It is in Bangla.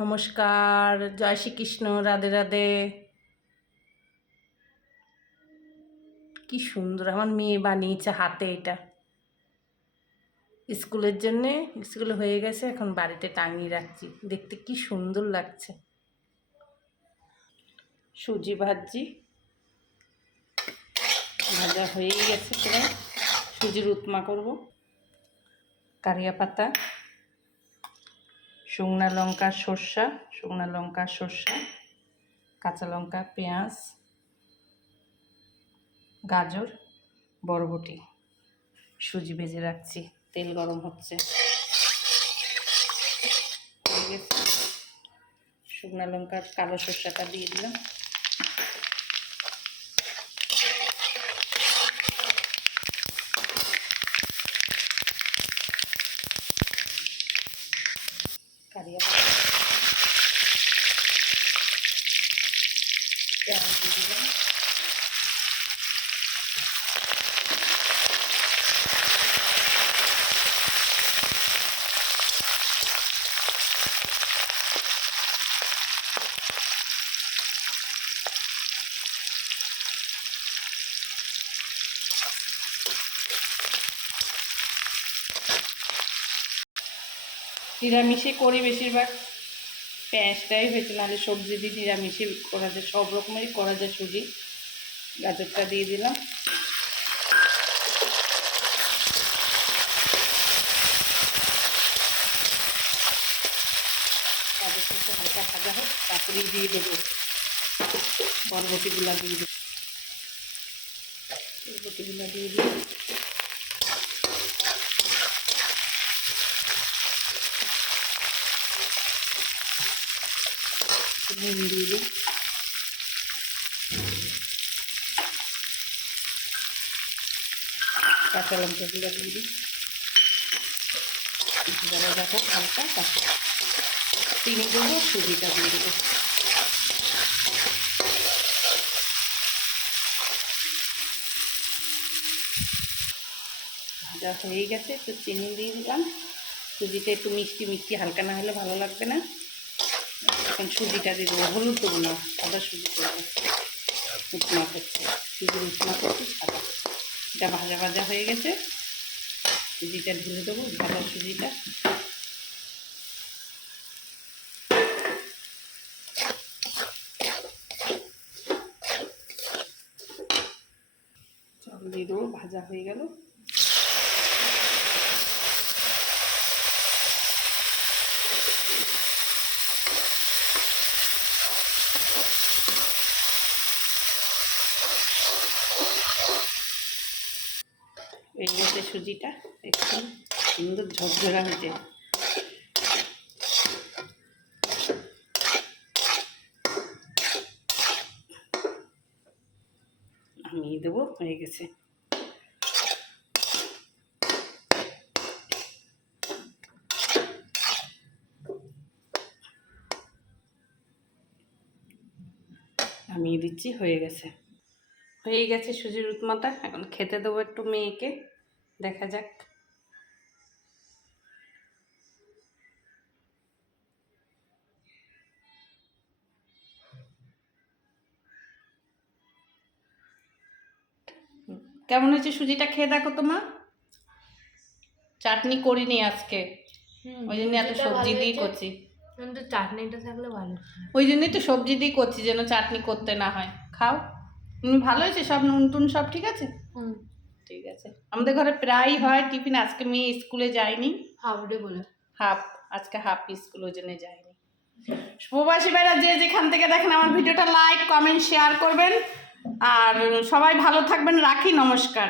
নমস্কার, জয় শ্রীকৃষ্ণ, রাধে রাধে। কি সুন্দর আমার মেয়ে বানিয়েছে হাতে। এটা স্কুলের জন্যে, স্কুলে হয়ে গেছে, এখন বাড়িতে টাঙিয়ে রাখছি। দেখতে কি সুন্দর লাগছে। সুজি ভাজি ভাজা হয়েই গেছে প্রায়। সুজির উপমা করব। কারিয়া পাতা, শুকনা লঙ্কা, সর্ষা, শুকনা লঙ্কা, সর্ষা, কাঁচা লঙ্কা, পেঁয়াজ, গাজর, বরবটি, সুজি ভেজে রাখছি। তেল গরম হচ্ছে। শুকনা লঙ্কার কালো সর্ষাটা দিয়ে দিলাম। কারিয়া পাতা, পেঁয়াজ দিয়ে দিলাম। নিরামিষে করি বেশিরভাগ। পেঁয়াজটাই হয়েছে, নাহলে সবজি দিয়ে নিরামিষে করা যায়, সব রকমেরই করা যায়। সুজি গাজরটা দিয়ে দিলাম। গাজরটা একটু হালকা ভাজা হোক, তারপরেই দিয়ে দেবো বরবটিগুলো দিয়ে দেবো। বরবটিগুলো দিয়ে দিই। নুন দিয়ে দিই। কাঁচা লঙ্কাগুলো দিয়ে দিই। ভাজা দেখো হালকা, তারপর চিনি দেবো, সুজিটা দিয়ে দেবো। ভাজা হয়ে গেছে, তো চিনি দিয়ে দিলাম। সুজিটা একটু মিষ্টি মিষ্টি, হালকা না হলে ভালো লাগবে না। এখন সুজিটা দিয়ে দেবো। হলুদ দেবো না, সাদা সুজি করবো। উপমা করছে, সুজির উপমা করছি সাদা। এটা ভাজা ভাজা হয়ে গেছে, সুজিটা ঢেলে দেবো, ভাজা সুজিটা। জল দিয়ে দেবো, ভাজা হয়ে গেল। এই গেছে সুজিটা, একটু সুন্দর ঝরঝরা হয়েছে। নামিয়ে দেবো, হয়ে গেছে। নামিয়ে দিচ্ছি, হয়ে গেছে। হয়ে গেছে সুজির উপমাটা। এখন খেতে দেবো একটু মেয়েকে, দেখা যাক। কেমন হয়েছে সুজিটা, খেয়ে দেখো তো মা। চাটনি করিনি আজকে, ওই জন্য এত সবজি দিয়ে করছি। কিন্তু চাটনিটা থাকলে ভালো। ওই জন্যই তো সবজি দিয়ে করছি, যেন চাটনি করতে না হয়। খাও। ভালো হয়েছে সব, নুন টুন সব ঠিক আছে। ঠিক আছে। আমাদের ঘরে প্রায়ই হয় টিফিন। আজকে মেয়ে স্কুলে যায়নি, হাফ ডে বলে। আজকে হাফ স্কুল, ওই জন্য যায়নি। প্রবাসী ভাইরা যে যেখান থেকে দেখেন আমার ভিডিওটা লাইক কমেন্ট শেয়ার করবেন। আর সবাই ভালো থাকবেন। রাখি, নমস্কার।